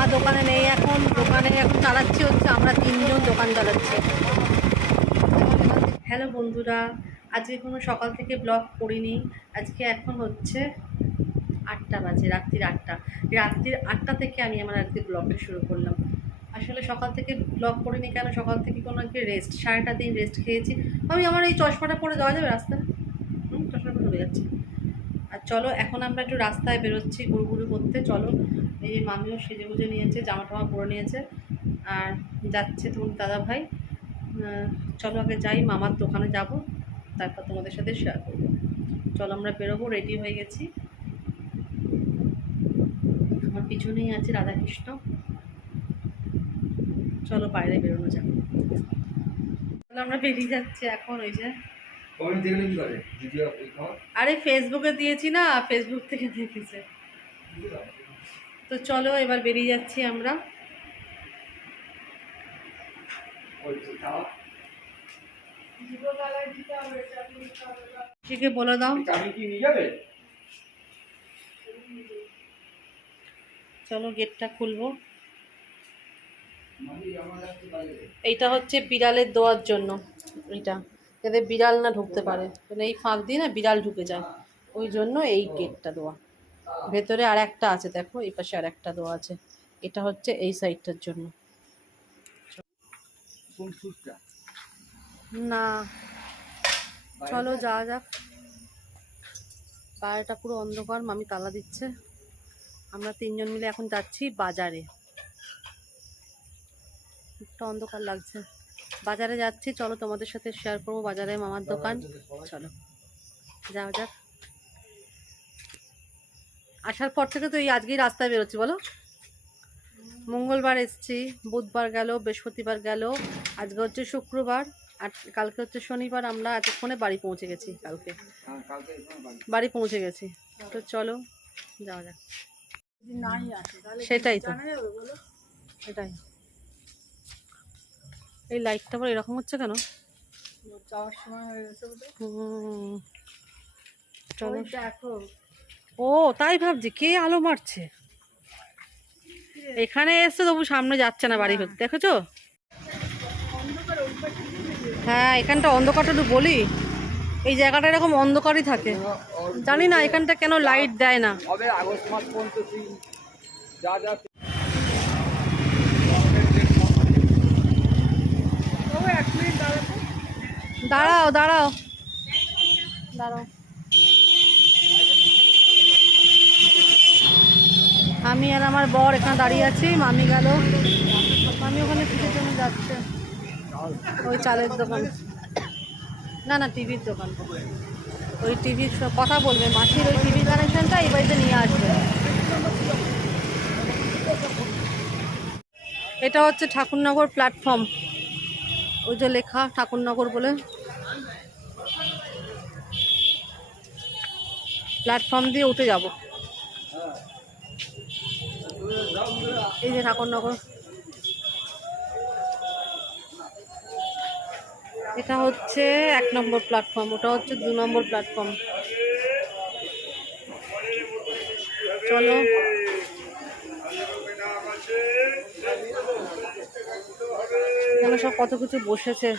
মামা দোকানে নেই এখন, দোকানে এখন চালাচ্ছি হচ্ছে, আমরা তিনজন দোকান চালাচ্ছি। হ্যালো বন্ধুরা, আজকে কোনো সকাল থেকে ব্লগ করিনি। আজকে এখন হচ্ছে আটটা বাজে, রাত্রির আটটা। রাত্রির আটটা থেকে আমি আমার আজকে ব্লগটা শুরু করলাম। আসলে সকাল থেকে ব্লগ করিনি কেন? সকাল থেকে কোনো একটা রেস্ট সারাটা দিন রেস্ট খেয়েছি। আমি আমার এই চশমাটা পরে যাওয়া যাবে রাস্তায়? চশমাটা পরে যাচ্ছে। চলো, এখন আমরা একটু রাস্তায় বেরোচ্ছি ঘুরু করতে চলো, এই যে মামিও সেজে গুজে নিয়েছে, জামা টামা পরে নিয়েছে। আর যাচ্ছে তোমার দাদা ভাই চলো আগে যাই, মামার দোকানে যাব, তারপর তোমাদের সাথে শেয়ার করব। চলো, আমরা বেরোবো রেডি হয়ে গেছি। আমার পিছনেই আছে রাধাকৃষ্ণ। চলো, বাইরে বেরোনো চলো, আমরা বেরিয়ে যাচ্ছি এখন, ওই যে কমেন্ট দেখলে কি করে? ভিডিও আরে ফেসবুকে দিয়েছি না ফেসবুক থেকে দেখেছে। তো চলো এবার বেরিয়ে যাচ্ছি আমরা। বলে দাও। চলো গেটটা খুলবো। এইটা হচ্ছে বিড়ালের দোয়ার জন্য এইটা। যাতে বিড়াল না ঢুকতে পারে। মানে এই ফাঁক দিয়ে না বিড়াল ঢুকে যায়। ওই জন্য এই গেটটা দেওয়া। ভেতরে আর একটা আছে দেখো এই পাশে আর একটা দেওয়া আছে। এটা হচ্ছে এই সাইডটার জন্য। না। চলো যাওয়া যাক। বাইরেটা পুরো অন্ধকার মামি তালা দিচ্ছে। আমরা তিনজন মিলে এখন যাচ্ছি বাজারে। একটু অন্ধকার লাগছে। বাজারে যাচ্ছি চলো তোমাদের সাথে শেয়ার করব বাজারে মামার দোকান। চলো যাওয়া যাক। আসার পর থেকে তো এই আজকেই রাস্তায় বেরোচ্ছি বলো। মঙ্গলবার এসছি বুধবার গেল বৃহস্পতিবার গেল আজকে হচ্ছে শুক্রবার আর কালকে হচ্ছে শনিবার আমরা এতক্ষণে বাড়ি পৌঁছে গেছি কালকে। হ্যাঁ বাড়ি পৌঁছে গেছি। তো চলো যাওয়া যাক। সেটাই তো। সেটাই। এই লাইটটা আবার এরকম হচ্ছে কেন? যাওয়ার সময় হয়ে গেছে চলো। দেখো। ও তাই ভাবছি কে আলো মারছে? এখানে এসছে তবু সামনে যাচ্ছে না বাড়ি হতে দেখেছ? হ্যাঁ এখানটা অন্ধকারটা একটু বলি এই জায়গাটা এরকম অন্ধকারই থাকে। জানি না এখানটা কেন লাইট দেয় না হবে আগস্ট মাস পর্যন্ত তুই যা যা তবু এক মিনিট দাঁড়াতে দাঁড়াও দাঁড়াও। দাঁড়াও। আমি আর আমার বর এখানে দাঁড়িয়ে আছি মামি গেল। মামি ওখানে কিসের জন্য যাচ্ছে। ওই চালের দোকান। না না টিভির দোকান। ওই টিভির কথা বলবে। মাসির ওই টিভি কানেকশনটা এই বাড়িতে নিয়ে আসবে। এটা হচ্ছে ঠাকুরনগর প্ল্যাটফর্ম। ওই যে লেখা ঠাকুরনগর বলে। প্ল্যাটফর্ম দিয়ে উঠে যাব। এই যে ঠাকুরনগর। এটা হচ্ছে এক নম্বর প্ল্যাটফর্ম ওটা হচ্ছে দু নম্বর প্ল্যাটফর্ম চলো। এখানে সব কত কিছু বসেছে।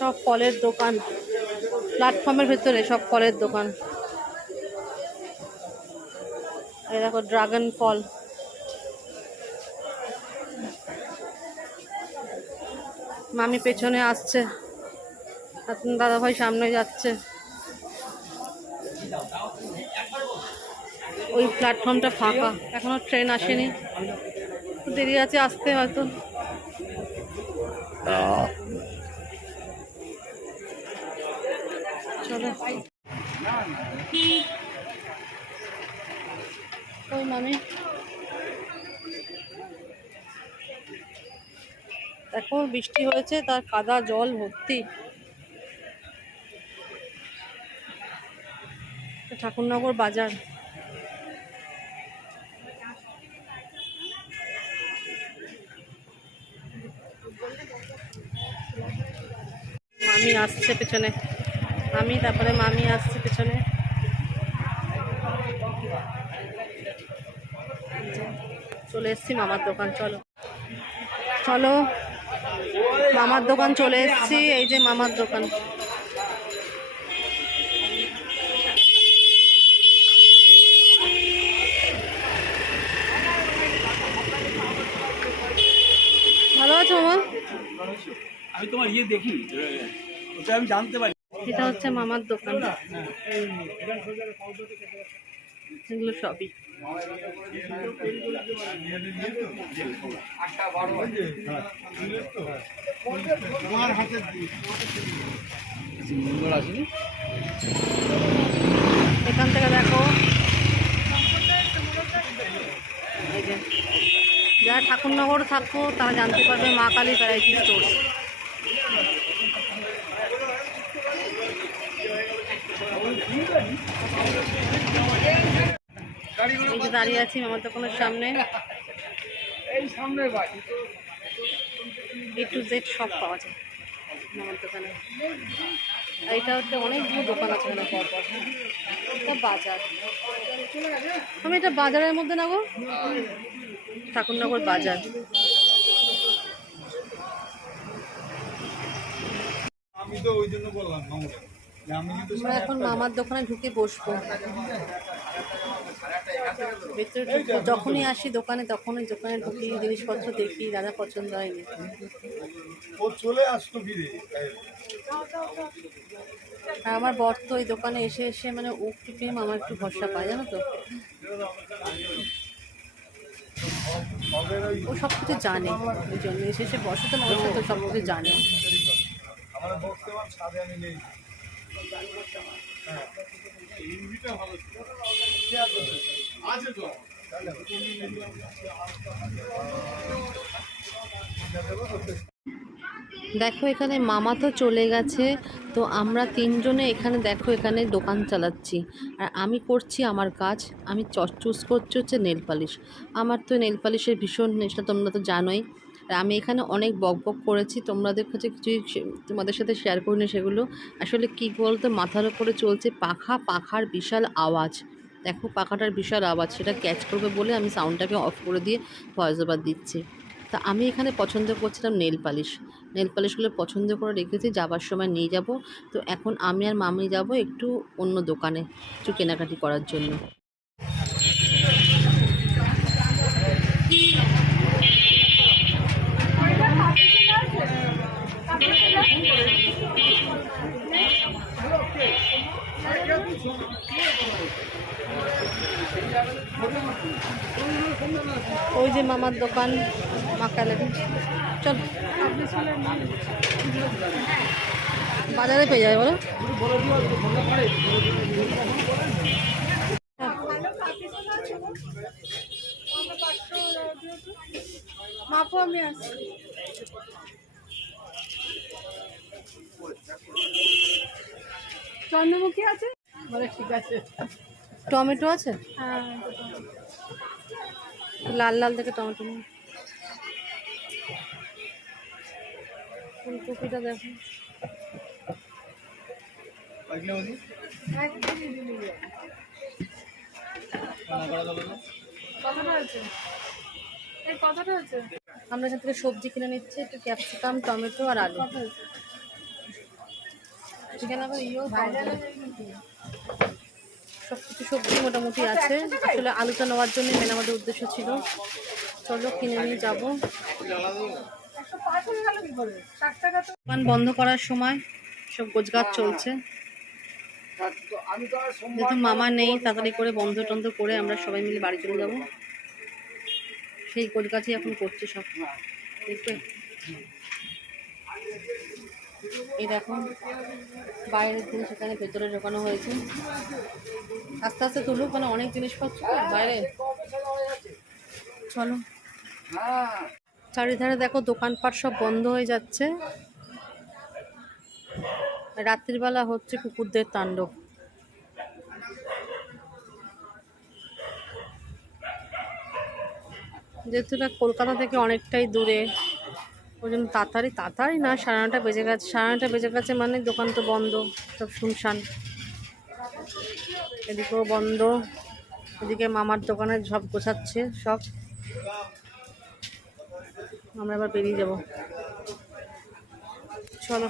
সব ফলের দোকান। প্ল্যাটফর্মের ভেতরে সব ফলের দোকান। এই দেখো ড্রাগন ফল। মামি পেছনে আসছে। দাদা ভাই সামনে যাচ্ছে। ওই প্ল্যাটফর্মটা ফাঁকা। এখনও ট্রেন আসেনি। দেরি আছে আসতে হয়তো। চলো। ওই মামি দেখো, বৃষ্টি হয়েছে, তার কাদা জল ভর্তি। ঠাকুরনগর বাজার। মামি আসছে পেছনে। আমি তারপরে মামি আসছে পেছনে। চলে এসছি মামার দোকান, চলো। চলো, মামার দোকান চলে এসছি, এই যে মামার দোকান। আমি তোমার ইয়ে দেখি। ওটা আমি জানতে পারি। এটা হচ্ছে মামার দোকান। এগুলো সবই। এখান থেকে দেখো এই যে যারা ঠাকুরনগর থাকো তারা জানতে পারবে মা কালী ভ্যারাইটি স্টোর এই যে দাঁড়িয়ে আছি আমার দোকানের সামনে। সামনে এ টু জেড সব পাওয়া যায় মামার দোকানে। এটা হচ্ছে অনেকগুলো দোকান আছে এখানে পর পর। এটা বাজার। আমি এটা বাজারের মধ্যে না গো? ঠাকুরনগর বাজার। আমি তো ওই জন্য বললাম মামুকে যে আমি কিন্তু আমরা এখন মামার দোকানে ঢুকে বসবো। ভেতরে যখনই আসি দোকানে তখনই দোকানে ঢুকি জিনিসপত্র দেখি দাদা পছন্দ হয়নি ও চলে আসতো আমার বর তো ওই দোকানে এসে এসে মানে ও টিপে আমার একটু ভরসা পায় জানো তো? ও সব কিছু জানে ওই জন্য এসে এসে বসে তো সব কিছু জানে। বসতে দেখো, এখানে মামা তো চলে গেছে। তো আমরা তিনজনে এখানে দেখো, এখানে দোকান চালাচ্ছি। আর আমি করছি আমার কাজ। আমি চুজ করছি হচ্ছে নেল পালিশ আমার তো নেল পালিশের ভীষণ নেশা, তোমরা তো জানোই। আর আমি এখানে অনেক বক বক করেছি। তোমাদের কাছে কিছুই তোমাদের সাথে শেয়ার করিনি সেগুলো। আসলে কি বলতো, মাথার উপরে চলছে পাখা, পাখার বিশাল আওয়াজ। দেখো, পাখাটার বিশাল আওয়াজ। সেটা ক্যাচ করবে বলে আমি সাউন্ডটাকে অফ করে দিয়ে ভয়েস দিচ্ছি। তা আমি এখানে পছন্দ করছিলাম নেল পালিশ। নেল পালিশগুলো পছন্দ করে রেখেছি, যাবার সময় নিয়ে যাব। তো এখন আমি আর মামি যাব একটু অন্য দোকানে একটু কেনাকাটি করার জন্য। ওই যে মামার দোকান। মাকালের চল। বাজারে পেয়ে যাবে বলো। মাপো আমি আসছি। চন্দ্রমুখী আছে? বলে ঠিক আছে। টমেটো আছে? হ্যাঁ। লাল লাল দেখে টমেটো ফুলকপিটা দেখো। আমরা এখান থেকে সবজি কিনে নিচ্ছি, একটু ক্যাপসিকাম, টমেটো আর আলু। পাওয়া সব কিছু সবজি মোটামুটি আছে। আসলে আলুটা নেওয়ার জন্য মেন আমাদের উদ্দেশ্য ছিল। চলো কিনে নিয়ে যাব। দোকান বন্ধ করার সময় সব গোছগাছ চলছে। যেহেতু মামা নেই তাড়াতাড়ি করে বন্ধ টন্ধ করে আমরা সবাই মিলে বাড়ি চলে যাব। সেই গোছগাছই এখন করছে সব। দেখবে। এই দেখো বাইরের জিনিস এখানে ভেতরে ঢোকানো হয়েছে। আস্তে আস্তে তুলুক মানে অনেক জিনিসপত্র। বাইরে। চলো। হ্যাঁ। চারিধারে দেখো দোকানপাট সব বন্ধ হয়ে যাচ্ছে। রাত্রিবেলা হচ্ছে কুকুরদের তাণ্ডব। যেহেতু কলকাতা থেকে অনেকটাই দূরে, ওই জন্য তাড়াতাড়ি তাড়াতাড়ি না, সাড়ে নটা বেজে গেছে, সাড়ে নটা বেজে গেছে মানে দোকান তো বন্ধ, সব শুনশান। এদিকেও বন্ধ, এদিকে মামার দোকানে সব গোছাচ্ছে সব। আমরা এবার বেরিয়ে যাব। চলো।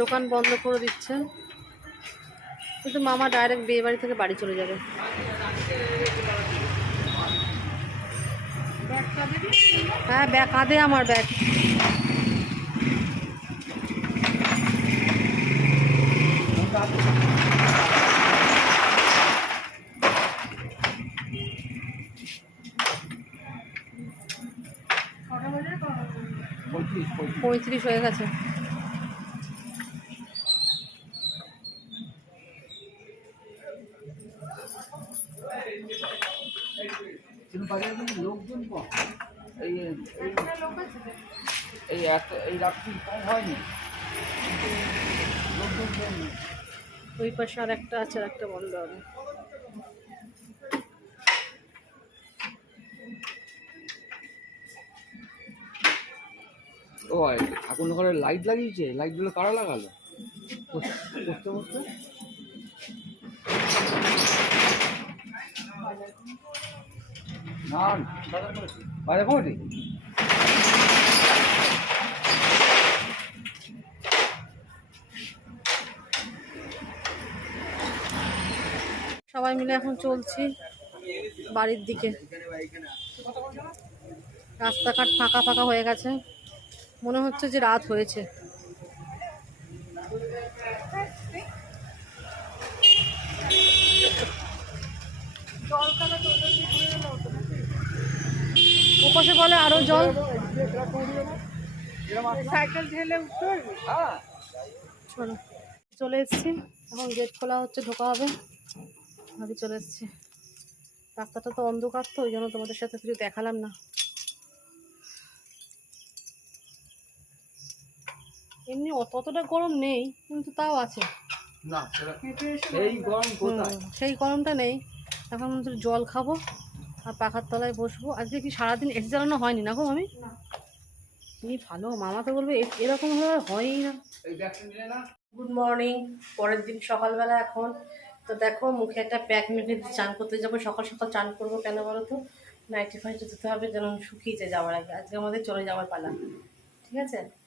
দোকান বন্ধ করে দিচ্ছে। কিন্তু মামা ডাইরেক্ট বিয়ে বাড়ি থেকে বাড়ি চলে যাবে। হ্যাঁ ব্যাগ কাঁধে আমার ব্যাগ। পঁয়ত্রিশ হয়ে গেছে। লোকজন এই এত এই রাত্রি কম হয়নি। লোকজন ওই পাশে আর একটা আছে আর একটা বন্ধ হবে। ও ঠাকুর ঘরে লাইট লাগিয়েছে? লাইটগুলো কারা লাগালো? বসতে বসতে না। সবাই মিলে এখন চলছি বাড়ির দিকে। রাস্তাঘাট ফাঁকা ফাঁকা হয়ে গেছে। মনে হচ্ছে যে রাত হয়েছে। ওপাশে বলে আরও জল। সাইকেল ঠেলে উঠতে হ্যাঁ। চলো। চলে এসেছি এখন গেট খোলা হচ্ছে ঢোকা হবে। ভাবি চলে এসেছি। রাস্তাটা তো অন্ধকার তো ওই জন্য তোমাদের সাথে কিছু দেখালাম না। এমনি অত অতটা গরম নেই কিন্তু তাও আছে। সেই গরম সেই গরমটা নেই। এখন জল খাব আর পাখার তলায় বসবো। আজকে কি সারাদিন এসি চালানো হয়নি না গো আমি কি ভালো মামা তো বলবে এ- এরকম ভাবে হয়ই না। এই ব্যাগটা নিলে না? গুড মর্নিং পরের দিন সকালবেলা এখন। তো দেখো মুখে একটা প্যাক মেখে চান করতে যাব। সকাল সকাল চান করব কেন বলো তো? নাইটি ফাইটি দিতে হবে যেন শুকিয়ে যায় যাওয়ার আগে। আজকে আমাদের চলে যাওয়ার পালা। ঠিক আছে?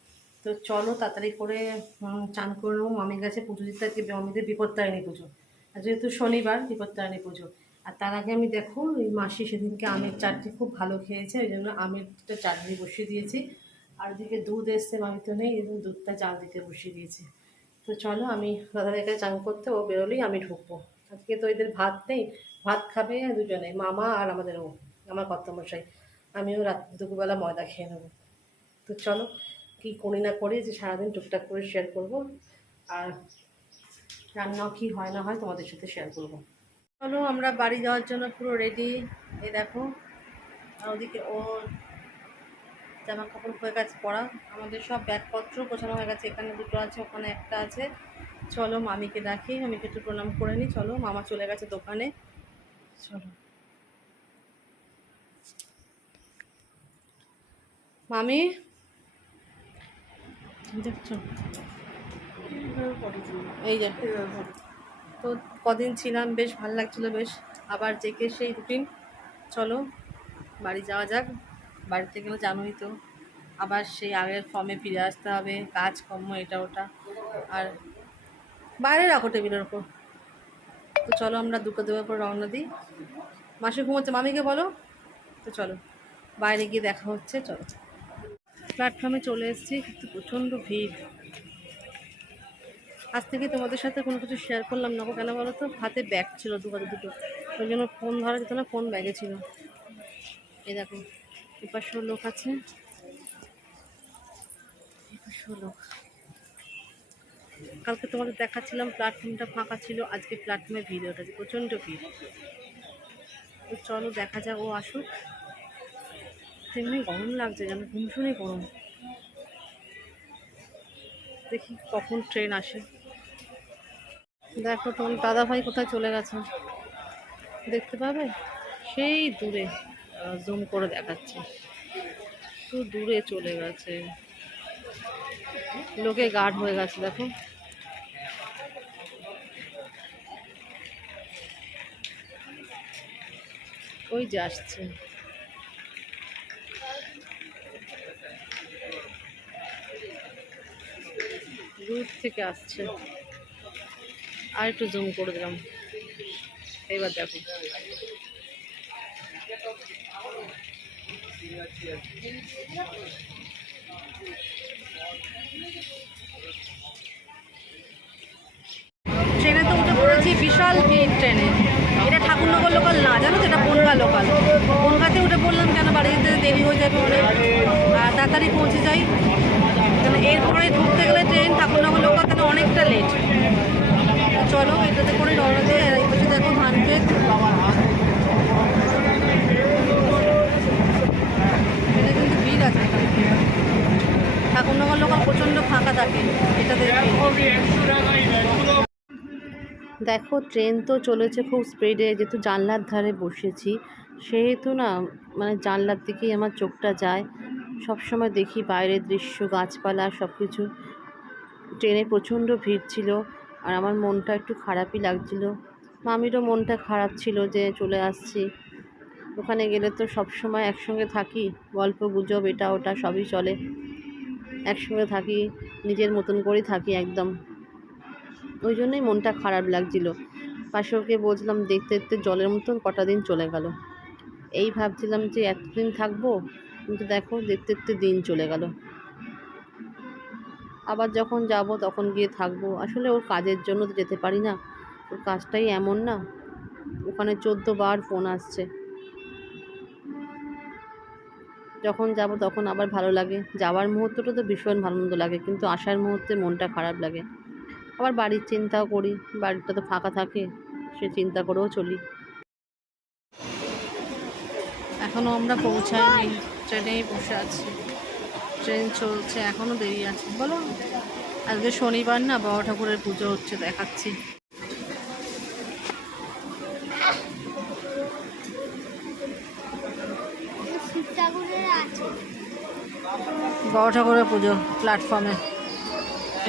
তো চলো তাড়াতাড়ি করে চান করে মামির কাছে পুজো দিতে আজকে মামিদের বিপত্তারিণী পুজো। আর যেহেতু শনিবার, বিপত্তারিণী পুজো। আর তার আগে আমি দেখো ওই মাসি সেদিনকে আমের চাটনি খুব ভালো খেয়েছে, ওই জন্য আমের একটা চাটনি বসিয়ে দিয়েছি। আর ওদিকে দুধ এসছে মামি তো নেই জন্য দুধটা চাল দিতে বসিয়ে দিয়েছি। তো চলো আমি দাদার কাছে চান করতে, ও বেরোলেই আমি ঢুকবো। আজকে তো এদের ভাত নেই, ভাত খাবে দুজনে, মামা আর আমাদের ও, আমার কর্তমশাই। আমিও রাত দুপুরবেলা ময়দা খেয়ে নেব। তো চলো কী করি না করি, যে সারাদিন টুকটাক করে শেয়ার করব। আর রান্নাও কী হয় না হয় তোমাদের সাথে শেয়ার করব। চলো, আমরা বাড়ি যাওয়ার জন্য পুরো রেডি এ দেখো, আর ওদিকে ও জামা কাপড় হয়ে গেছে পরা আমাদের সব ব্যাগপত্র গোছানো হয়ে গেছে, এখানে দুটো আছে, ওখানে একটা আছে। চলো, মামিকে ডাকি মামিকে একটু প্রণাম করে নিই চলো, মামা চলে গেছে দোকানে। চলো। মামি? দেখছ? এই যে। তো কদিন ছিলাম বেশ ভালো লাগছিল বেশ। আবার জেকে সেই রুটিন চলো বাড়ি যাওয়া যাক। বাড়িতে গেলে জানোই তো আবার সেই আগের ফর্মে ফিরে আসতে হবে কাজকর্ম এটা ওটা। আর বাইরে রাখো টেবিলের ওপর তো চলো আমরা দুটো দেওয়ার পর রওনা দিই। মাসে ঘুমোচ্ছে মামিকে বলো। তো চলো বাইরে গিয়ে দেখা হচ্ছে চলো। প্ল্যাটফর্মে চলে এসেছি, কিন্তু প্রচণ্ড ভিড়। আজ থেকে তোমাদের সাথে কোনো কিছু শেয়ার করলাম না কেন বলো তো? হাতে ব্যাগ ছিল দু হাতে দুটো। ওই জন্য ফোন ধরা যেত না ফোন ব্যাগে ছিল। এই দেখো, এপাশেও লোক আছে। এপাশেও লোক। কালকে তোমাদের দেখাচ্ছিলাম, প্ল্যাটফর্মটা ফাঁকা ছিল, আজকে প্ল্যাটফর্মে ভিড় উঠেছে প্রচণ্ড ভিড়। চলো দেখা যাক, ও আসুক। তেমনি গরম লাগছে যেন ভীষণই গরম। দেখি কখন ট্রেন আসে। দেখো তোমার দাদা ভাই কোথায় চলে গেছে? দেখতে পাবে? সেই দূরে জুম করে দেখাচ্ছে। তো দূরে চলে গেছে। লোকে গার্ড হয়ে গেছে, দেখো। ওই যে আসছে। দূর থেকে আসছে। আর একটু জুম করে দিলাম। এবার দেখো। ট্রেনে তো উঠে পড়েছি বিশাল ভিড় ট্রেনে। এটা ঠাকুরনগর লোকাল না, জানো তো এটা বনগা লোকাল বনগাতে উঠে পড়লাম কেন? বাড়ি যেতে দেরি হয়ে যাবে অনেক। তাড়াতাড়ি পৌঁছে যাই। এরপরে ঢুকতে গেলে ট্রেন ঠাকুরনগর লোকাল তাহলে অনেকটা লেট চলো, এটাতে করে রওনা দিয়ে আর এই দেখো ধান কিন্তু ভিড় আছে প্রচণ্ড ফাঁকা থাকে। দেখো ট্রেন তো চলেছে খুব স্পিডে যেহেতু জানলার ধারে বসেছি, সেহেতু না মানে জানলার দিকেই আমার চোখটা যায়। সব সময় দেখি বাইরের দৃশ্য, গাছপালা সব কিছু ট্রেনে প্রচণ্ড ভিড় ছিল আর আমার মনটা একটু খারাপই লাগছিল। মামিরও মনটা খারাপ ছিল যে চলে আসছি। ওখানে গেলে তো সব সময় একসঙ্গে থাকি, গল্প, গুজব, এটা, ওটা সবই চলে। একসঙ্গে থাকি, নিজের মতন করেই থাকি একদম। ওই জন্যই মনটা খারাপ লাগছিল। পাশে ওকে বলছিলাম, দেখতে দেখতে জলের মতন কটা দিন চলে গেল। এই ভাবছিলাম যে, এতদিন থাকব? কিন্তু দেখো, দেখতে দেখতে দিন চলে গেল। আবার যখন যাব তখন গিয়ে থাকব। আসলে ওর কাজের জন্য তো যেতে পারি না। ওর কাজটাই এমন না। ওখানে চোদ্দ বার ফোন আসছে। যখন যাব তখন আবার ভালো লাগে। যাওয়ার মুহূর্তটা তো ভীষণ আনন্দ লাগে, কিন্তু আসার মুহূর্তে মনটা খারাপ লাগে। আবার বাড়ির চিন্তাও করি, বাড়িটা তো ফাঁকা থাকে, সে চিন্তা করেও চলি। এখনও আমরা পৌঁছাইনি। ট্রেনেই বসে আছি। ট্রেন চলছে এখনও দেরি আছে। বলো, আজকে শনিবার না, বাবা ঠাকুরের পুজো হচ্ছে, দেখাচ্ছি। বাবা ঠাকুরের পুজো প্ল্যাটফর্মে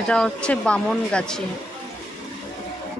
এটা হচ্ছে বামন গাছি